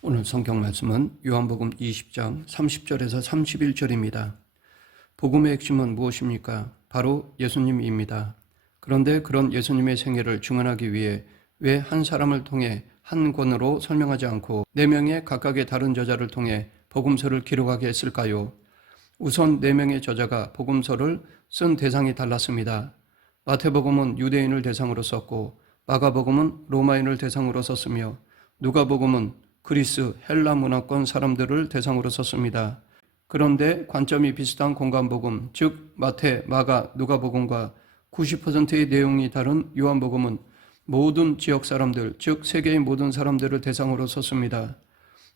오늘 성경 말씀은 요한복음 20장 30절에서 31절입니다. 복음의 핵심은 무엇입니까? 바로 예수님입니다. 그런데 그런 예수님의 생애를 증언하기 위해 왜 한 사람을 통해 한 권으로 설명하지 않고 4명의 각각의 다른 저자를 통해 복음서를 기록하게 했을까요? 우선 4명의 저자가 복음서를 쓴 대상이 달랐습니다. 마태복음은 유대인을 대상으로 썼고 마가복음은 로마인을 대상으로 썼으며 누가복음은 그리스, 헬라 문화권 사람들을 대상으로 썼습니다. 그런데 관점이 비슷한 공간복음, 즉 마태, 마가, 누가복음과 90%의 내용이 다른 요한복음은 모든 지역 사람들, 즉 세계의 모든 사람들을 대상으로 썼습니다.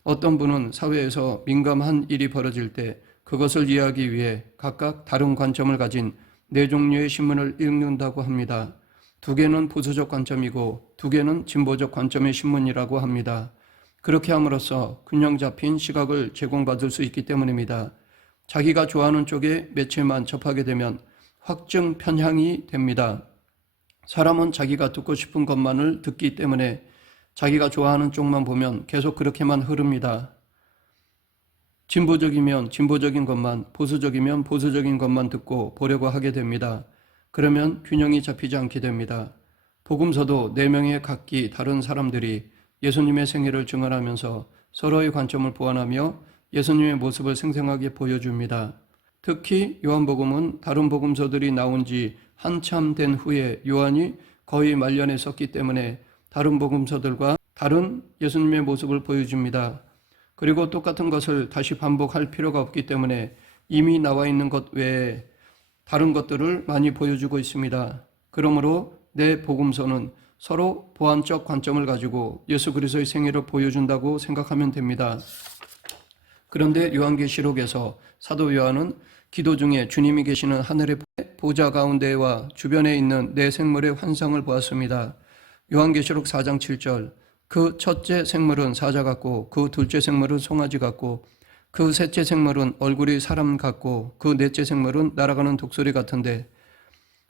어떤 분은 사회에서 민감한 일이 벌어질 때 그것을 이해하기 위해 각각 다른 관점을 가진 4종류의 신문을 읽는다고 합니다. 2개는 보수적 관점이고 2개는 진보적 관점의 신문이라고 합니다. 그렇게 함으로써 균형 잡힌 시각을 제공받을 수 있기 때문입니다. 자기가 좋아하는 쪽의 매체만 접하게 되면 확증 편향이 됩니다. 사람은 자기가 듣고 싶은 것만을 듣기 때문에 자기가 좋아하는 쪽만 보면 계속 그렇게만 흐릅니다. 진보적이면 진보적인 것만, 보수적이면 보수적인 것만 듣고 보려고 하게 됩니다. 그러면 균형이 잡히지 않게 됩니다. 복음서도 4명의 각기 다른 사람들이 예수님의 생애를 증언하면서 서로의 관점을 보완하며 예수님의 모습을 생생하게 보여줍니다. 특히 요한복음은 다른 복음서들이 나온 지 한참 된 후에 요한이 거의 말년에 썼기 때문에 다른 복음서들과 다른 예수님의 모습을 보여줍니다. 그리고 똑같은 것을 다시 반복할 필요가 없기 때문에 이미 나와 있는 것 외에 다른 것들을 많이 보여주고 있습니다. 그러므로 내 복음서는 서로 보완적 관점을 가지고 예수 그리스도의 생애를 보여준다고 생각하면 됩니다. 그런데 요한계시록에서 사도 요한은 기도 중에 주님이 계시는 하늘의 보좌 가운데와 주변에 있는 4생물의 환상을 보았습니다. 요한계시록 4장 7절, 그 첫째 생물은 사자 같고 그 둘째 생물은 송아지 같고 그 셋째 생물은 얼굴이 사람 같고 그 넷째 생물은 날아가는 독수리 같은데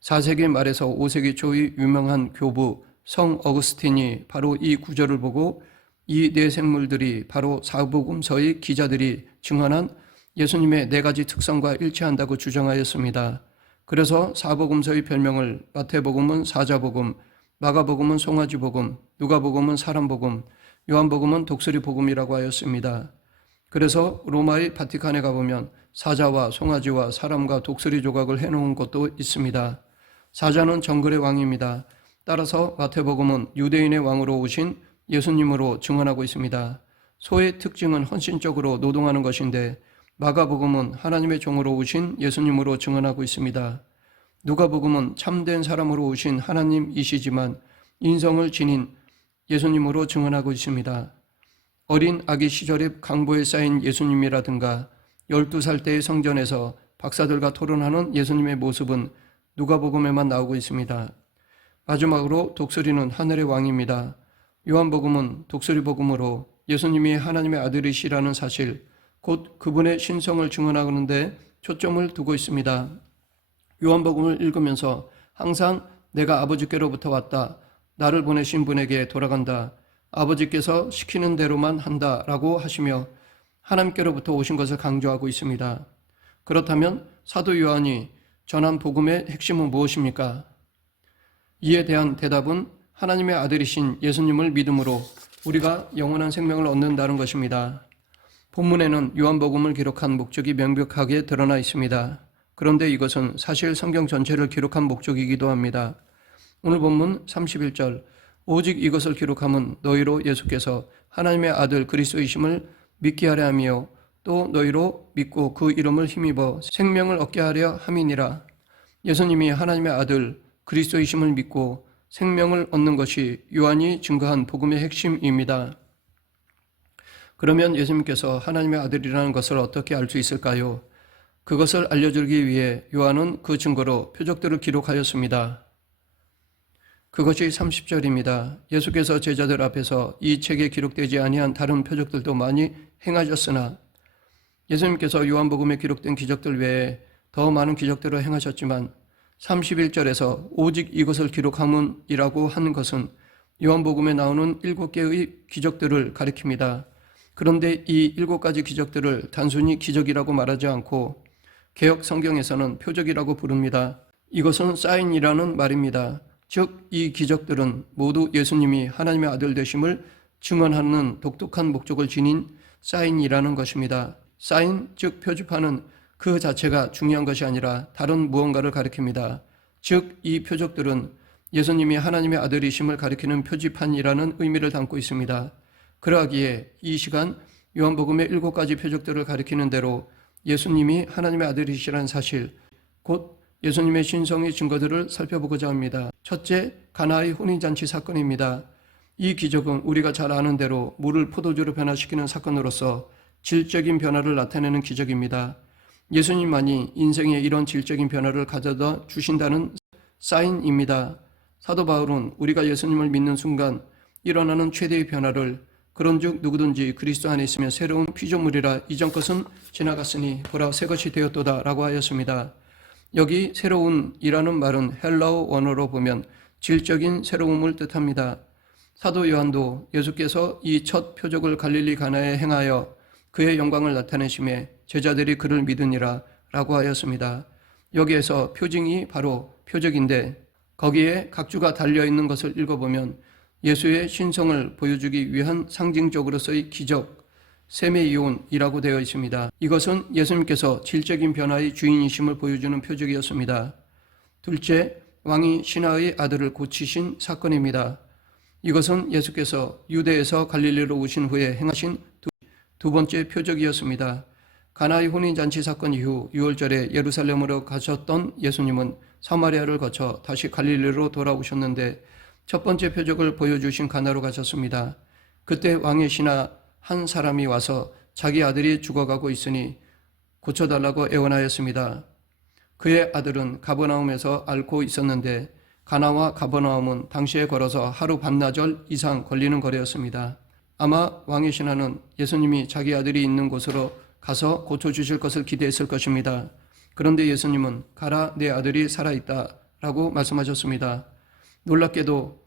4세기 말에서 5세기 초의 유명한 교부 성 어거스틴이 바로 이 구절을 보고 이 4생물들이 바로 사복음서의 기자들이 증언한 예수님의 4가지 특성과 일치한다고 주장하였습니다. 그래서 사복음서의 별명을 마태복음은 사자복음, 마가복음은 송아지복음, 누가복음은 사람복음, 요한복음은 독수리복음이라고 하였습니다. 그래서 로마의 바티칸에 가보면 사자와 송아지와 사람과 독수리 조각을 해놓은 곳도 있습니다. 사자는 정글의 왕입니다. 따라서 마태복음은 유대인의 왕으로 오신 예수님으로 증언하고 있습니다. 소의 특징은 헌신적으로 노동하는 것인데 마가복음은 하나님의 종으로 오신 예수님으로 증언하고 있습니다. 누가복음은 참된 사람으로 오신 하나님이시지만 인성을 지닌 예수님으로 증언하고 있습니다. 어린 아기 시절에 강보에 쌓인 예수님이라든가 12살 때의 성전에서 박사들과 토론하는 예수님의 모습은 누가복음에만 나오고 있습니다. 마지막으로 독수리는 하늘의 왕입니다. 요한복음은 독수리복음으로 예수님이 하나님의 아들이시라는 사실, 곧 그분의 신성을 증언하는데 초점을 두고 있습니다. 요한복음을 읽으면서 항상 내가 아버지께로부터 왔다, 나를 보내신 분에게 돌아간다, 아버지께서 시키는 대로만 한다라고 하시며 하나님께로부터 오신 것을 강조하고 있습니다. 그렇다면 사도 요한이 전한 복음의 핵심은 무엇입니까? 이에 대한 대답은 하나님의 아들이신 예수님을 믿음으로 우리가 영원한 생명을 얻는다는 것입니다. 본문에는 요한복음을 기록한 목적이 명백하게 드러나 있습니다. 그런데 이것은 사실 성경 전체를 기록한 목적이기도 합니다. 오늘 본문 31절, 오직 이것을 기록함은 너희로 예수께서 하나님의 아들 그리스도이심을 믿게 하려 하며 또 너희로 믿고 그 이름을 힘입어 생명을 얻게 하려 함이니라. 예수님이 하나님의 아들 그리스도이심을 믿고 생명을 얻는 것이 요한이 증거한 복음의 핵심입니다. 그러면 예수님께서 하나님의 아들이라는 것을 어떻게 알 수 있을까요? 그것을 알려주기 위해 요한은 그 증거로 표적들을 기록하였습니다. 그것이 30절입니다. 예수께서 제자들 앞에서 이 책에 기록되지 아니한 다른 표적들도 많이 행하셨으나 예수님께서 요한복음에 기록된 기적들 외에 더 많은 기적들을 행하셨지만 31절에서 오직 이것을 기록함은이라고 한 것은 요한복음에 나오는 7개의 기적들을 가리킵니다. 그런데 이 7가지 기적들을 단순히 기적이라고 말하지 않고 개역 성경에서는 표적이라고 부릅니다. 이것은 사인이라는 말입니다. 즉, 이 기적들은 모두 예수님이 하나님의 아들 되심을 증언하는 독특한 목적을 지닌 사인이라는 것입니다. 사인, 즉 표지판은 그 자체가 중요한 것이 아니라 다른 무언가를 가리킵니다. 즉, 이 표적들은 예수님이 하나님의 아들이심을 가리키는 표지판이라는 의미를 담고 있습니다. 그러하기에 이 시간 요한복음의 7가지 표적들을 가리키는 대로 예수님이 하나님의 아들이시라는 사실, 곧 예수님의 신성의 증거들을 살펴보고자 합니다. 첫째, 가나의 혼인잔치 사건입니다. 이 기적은 우리가 잘 아는 대로 물을 포도주로 변화시키는 사건으로서 질적인 변화를 나타내는 기적입니다. 예수님만이 인생에 이런 질적인 변화를 가져다 주신다는 사인입니다. 사도 바울은 우리가 예수님을 믿는 순간 일어나는 최대의 변화를 그런즉 누구든지 그리스도 안에 있으면 새로운 피조물이라 이전 것은 지나갔으니 보라 새 것이 되었도다 라고 하였습니다. 여기 새로운이라는 말은 헬라어 원어로 보면 질적인 새로움을 뜻합니다. 사도 요한도 예수께서 이 첫 표적을 갈릴리 가나에 행하여 그의 영광을 나타내심에 제자들이 그를 믿으니라 라고 하였습니다. 여기에서 표징이 바로 표적인데 거기에 각주가 달려있는 것을 읽어보면 예수의 신성을 보여주기 위한 상징적으로서의 기적, 세메이온이라고 되어 있습니다. 이것은 예수님께서 질적인 변화의 주인이심을 보여주는 표적이었습니다. 둘째, 왕이 신하의 아들을 고치신 사건입니다. 이것은 예수께서 유대에서 갈릴리로 오신 후에 행하신 두 번째 표적이었습니다. 가나의 혼인잔치 사건 이후 6월절에 예루살렘으로 가셨던 예수님은 사마리아를 거쳐 다시 갈릴리로 돌아오셨는데 첫 번째 표적을 보여주신 가나로 가셨습니다. 그때 왕의 신하 한 사람이 와서 자기 아들이 죽어가고 있으니 고쳐달라고 애원하였습니다. 그의 아들은 가버나움에서 앓고 있었는데 가나와 가버나움은 당시에 걸어서 하루 반나절 이상 걸리는 거리였습니다. 아마 왕의 신하는 예수님이 자기 아들이 있는 곳으로 가서 고쳐주실 것을 기대했을 것입니다. 그런데 예수님은 가라 내 아들이 살아있다 라고 말씀하셨습니다. 놀랍게도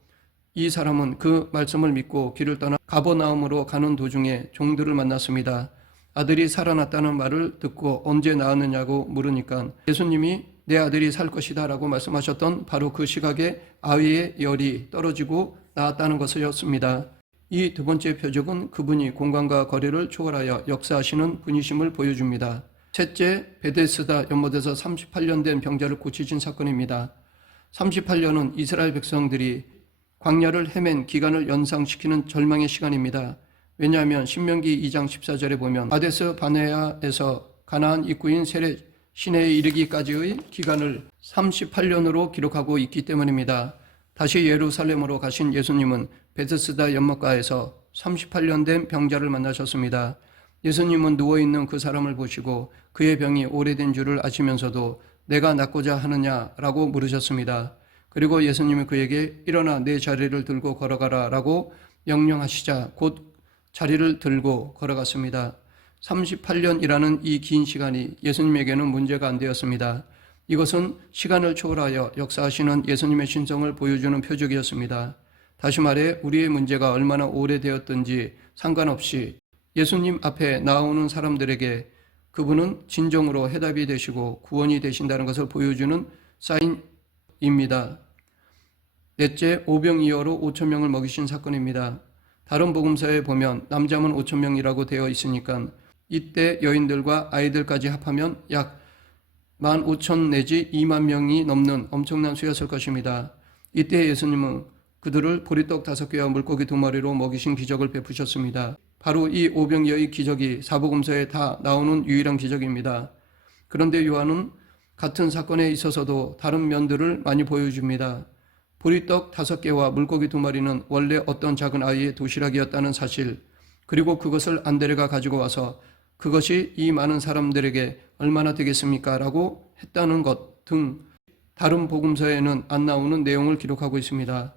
이 사람은 그 말씀을 믿고 길을 떠나 가버나움으로 가는 도중에 종들을 만났습니다. 아들이 살아났다는 말을 듣고 언제 나았느냐고 물으니까 예수님이 내 아들이 살 것이다 라고 말씀하셨던 바로 그 시각에 아이의 열이 떨어지고 나았다는 것이었습니다. 이 두 번째 표적은 그분이 공간과 거리를 초월하여 역사하시는 분이심을 보여줍니다. 셋째, 베데스다 연못에서 38년 된 병자를 고치신 사건입니다. 38년은 이스라엘 백성들이 광야를 헤맨 기간을 연상시키는 절망의 시간입니다. 왜냐하면 신명기 2장 14절에 보면 아데스 바네아에서 가나안 입구인 세렛 시내에 이르기까지의 기간을 38년으로 기록하고 있기 때문입니다. 다시 예루살렘으로 가신 예수님은 베데스다 연못가에서 38년 된 병자를 만나셨습니다. 예수님은 누워있는 그 사람을 보시고 그의 병이 오래된 줄을 아시면서도 내가 낫고자 하느냐라고 물으셨습니다. 그리고 예수님이 그에게 일어나 내 자리를 들고 걸어가라 라고 명령하시자 곧 자리를 들고 걸어갔습니다. 38년이라는 이 긴 시간이 예수님에게는 문제가 안 되었습니다. 이것은 시간을 초월하여 역사하시는 예수님의 신성을 보여주는 표적이었습니다. 다시 말해 우리의 문제가 얼마나 오래되었든지 상관없이 예수님 앞에 나오는 사람들에게 그분은 진정으로 해답이 되시고 구원이 되신다는 것을 보여주는 사인입니다. 넷째, 오병이어로 5,000명을 먹이신 사건입니다. 다른 복음서에 보면 남자만 5,000명이라고 되어 있으니까 이때 여인들과 아이들까지 합하면 약 15,000 내지 2만 명이 넘는 엄청난 수였을 것입니다. 이때 예수님은 그들을 보리떡 5개와 물고기 2마리로 먹이신 기적을 베푸셨습니다. 바로 이 오병이어의 기적이 사복음서에 다 나오는 유일한 기적입니다. 그런데 요한은 같은 사건에 있어서도 다른 면들을 많이 보여줍니다. 보리떡 5개와 물고기 2마리는 원래 어떤 작은 아이의 도시락이었다는 사실, 그리고 그것을 안드레가 가지고 와서 그것이 이 많은 사람들에게 얼마나 되겠습니까? 라고 했다는 것 등 다른 복음서에는 안 나오는 내용을 기록하고 있습니다.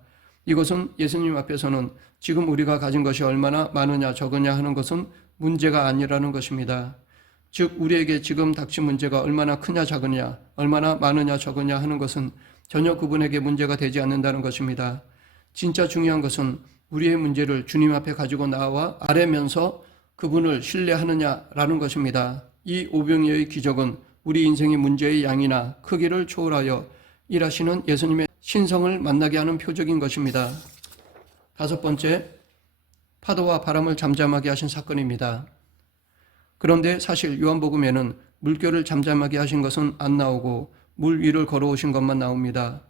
이것은 예수님 앞에서는 지금 우리가 가진 것이 얼마나 많으냐 적으냐 하는 것은 문제가 아니라는 것입니다. 즉 우리에게 지금 닥친 문제가 얼마나 크냐 작으냐, 얼마나 많으냐 적으냐 하는 것은 전혀 그분에게 문제가 되지 않는다는 것입니다. 진짜 중요한 것은 우리의 문제를 주님 앞에 가지고 나와 아뢰면서 그분을 신뢰하느냐라는 것입니다. 이 오병이어의 기적은 우리 인생의 문제의 양이나 크기를 초월하여 일하시는 예수님의 신성을 만나게 하는 표적인 것입니다. 다섯 번째, 파도와 바람을 잠잠하게 하신 사건입니다. 그런데 사실 요한복음에는 물결을 잠잠하게 하신 것은 안 나오고 물 위를 걸어오신 것만 나옵니다.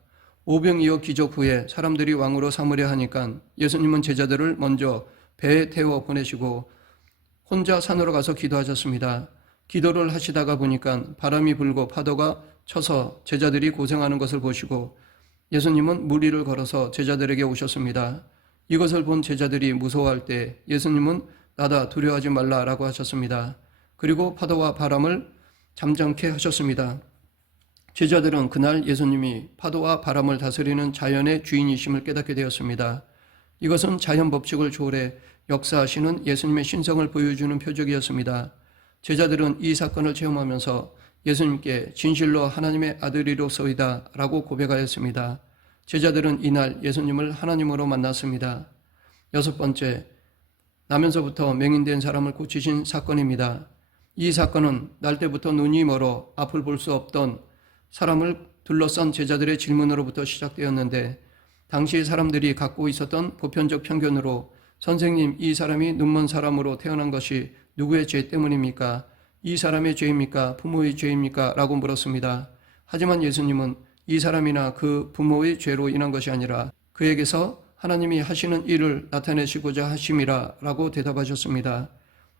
오병이어 기적 후에 사람들이 왕으로 삼으려 하니까 예수님은 제자들을 먼저 배에 태워 보내시고 혼자 산으로 가서 기도하셨습니다. 기도를 하시다가 보니까 바람이 불고 파도가 쳐서 제자들이 고생하는 것을 보시고 예수님은 물 위를 걸어서 제자들에게 오셨습니다. 이것을 본 제자들이 무서워할 때 예수님은 나다 두려워하지 말라라고 하셨습니다. 그리고 파도와 바람을 잠잠케 하셨습니다. 제자들은 그날 예수님이 파도와 바람을 다스리는 자연의 주인이심을 깨닫게 되었습니다. 이것은 자연 법칙을 초월해 역사하시는 예수님의 신성을 보여주는 표적이었습니다. 제자들은 이 사건을 체험하면서 예수님께 진실로 하나님의 아들이로소이다 라고 고백하였습니다. 제자들은 이날 예수님을 하나님으로 만났습니다. 여섯 번째, 나면서부터 맹인된 사람을 고치신 사건입니다. 이 사건은 날 때부터 눈이 멀어 앞을 볼 수 없던 사람을 둘러싼 제자들의 질문으로부터 시작되었는데 당시 사람들이 갖고 있었던 보편적 편견으로 선생님, 이 사람이 눈먼 사람으로 태어난 것이 누구의 죄 때문입니까? 이 사람의 죄입니까? 부모의 죄입니까? 라고 물었습니다. 하지만 예수님은 이 사람이나 그 부모의 죄로 인한 것이 아니라 그에게서 하나님이 하시는 일을 나타내시고자 하심이라 라고 대답하셨습니다.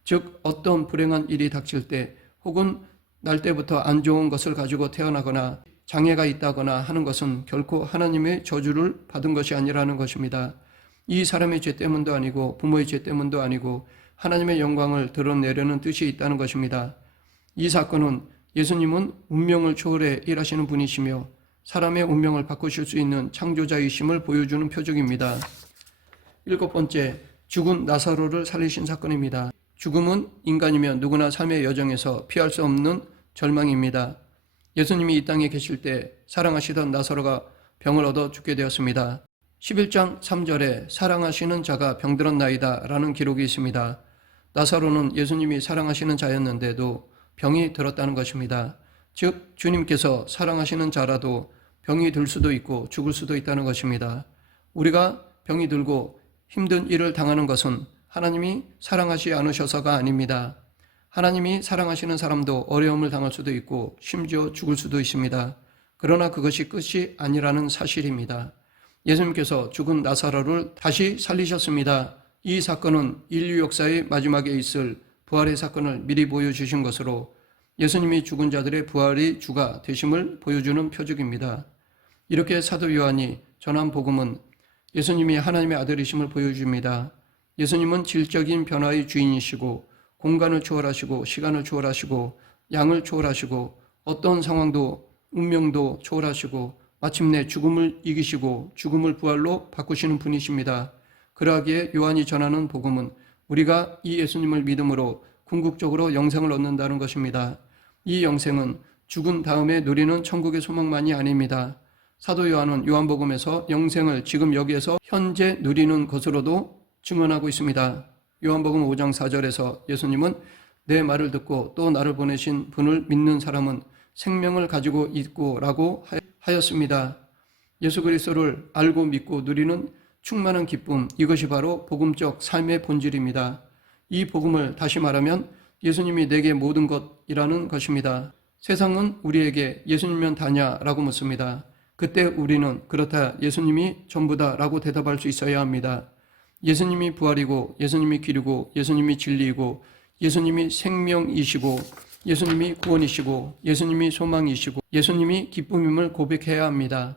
즉 어떤 불행한 일이 닥칠 때 혹은 날 때부터 안 좋은 것을 가지고 태어나거나 장애가 있다거나 하는 것은 결코 하나님의 저주를 받은 것이 아니라는 것입니다. 이 사람의 죄 때문도 아니고 부모의 죄 때문도 아니고 하나님의 영광을 드러내려는 뜻이 있다는 것입니다. 이 사건은 예수님은 운명을 초월해 일하시는 분이시며 사람의 운명을 바꾸실 수 있는 창조자이심을 보여주는 표적입니다. 일곱 번째, 죽은 나사로를 살리신 사건입니다. 죽음은 인간이면 누구나 삶의 여정에서 피할 수 없는 절망입니다. 예수님이 이 땅에 계실 때 사랑하시던 나사로가 병을 얻어 죽게 되었습니다. 11장 3절에 사랑하시는 자가 병들었나이다 라는 기록이 있습니다. 나사로는 예수님이 사랑하시는 자였는데도 병이 들었다는 것입니다. 즉 주님께서 사랑하시는 자라도 병이 들 수도 있고 죽을 수도 있다는 것입니다. 우리가 병이 들고 힘든 일을 당하는 것은 하나님이 사랑하지 않으셔서가 아닙니다. 하나님이 사랑하시는 사람도 어려움을 당할 수도 있고 심지어 죽을 수도 있습니다. 그러나 그것이 끝이 아니라는 사실입니다. 예수님께서 죽은 나사로를 다시 살리셨습니다. 이 사건은 인류 역사의 마지막에 있을 부활의 사건을 미리 보여주신 것으로 예수님이 죽은 자들의 부활의 주가 되심을 보여주는 표적입니다. 이렇게 사도 요한이 전한 복음은 예수님이 하나님의 아들이심을 보여줍니다. 예수님은 질적인 변화의 주인이시고 공간을 초월하시고 시간을 초월하시고 양을 초월하시고 어떤 상황도 운명도 초월하시고 마침내 죽음을 이기시고 죽음을 부활로 바꾸시는 분이십니다. 그러하기에 요한이 전하는 복음은 우리가 이 예수님을 믿음으로 궁극적으로 영생을 얻는다는 것입니다. 이 영생은 죽은 다음에 누리는 천국의 소망만이 아닙니다. 사도 요한은 요한복음에서 영생을 지금 여기에서 현재 누리는 것으로도 증언하고 있습니다. 요한복음 5장 4절에서 예수님은 내 말을 듣고 또 나를 보내신 분을 믿는 사람은 생명을 가지고 있고 라고 하였습니다. 예수 그리스도를 알고 믿고 누리는 충만한 기쁨, 이것이 바로 복음적 삶의 본질입니다. 이 복음을 다시 말하면 예수님이 내게 모든 것이라는 것입니다. 세상은 우리에게 예수님이면 다냐라고 묻습니다. 그때 우리는 그렇다, 예수님이 전부다 라고 대답할 수 있어야 합니다. 예수님이 부활이고 예수님이 길이고 예수님이 진리이고 예수님이 생명이시고 예수님이 구원이시고 예수님이 소망이시고 예수님이 기쁨임을 고백해야 합니다.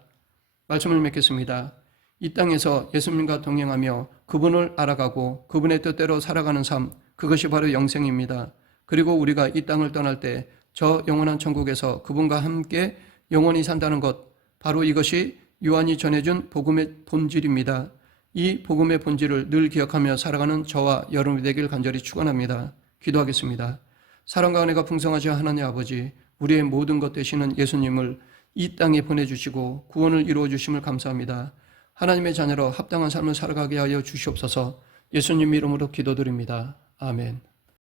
말씀을 맺겠습니다. 이 땅에서 예수님과 동행하며 그분을 알아가고 그분의 뜻대로 살아가는 삶, 그것이 바로 영생입니다. 그리고 우리가 이 땅을 떠날 때 저 영원한 천국에서 그분과 함께 영원히 산다는 것, 바로 이것이 요한이 전해준 복음의 본질입니다. 이 복음의 본질을 늘 기억하며 살아가는 저와 여러분이 되길 간절히 축원합니다. 기도하겠습니다. 사랑과 은혜가 풍성하신 하나님 아버지, 우리의 모든 것 되시는 예수님을 이 땅에 보내주시고 구원을 이루어 주심을 감사합니다. 하나님의 자녀로 합당한 삶을 살아가게 하여 주시옵소서. 예수님 이름으로 기도드립니다. 아멘.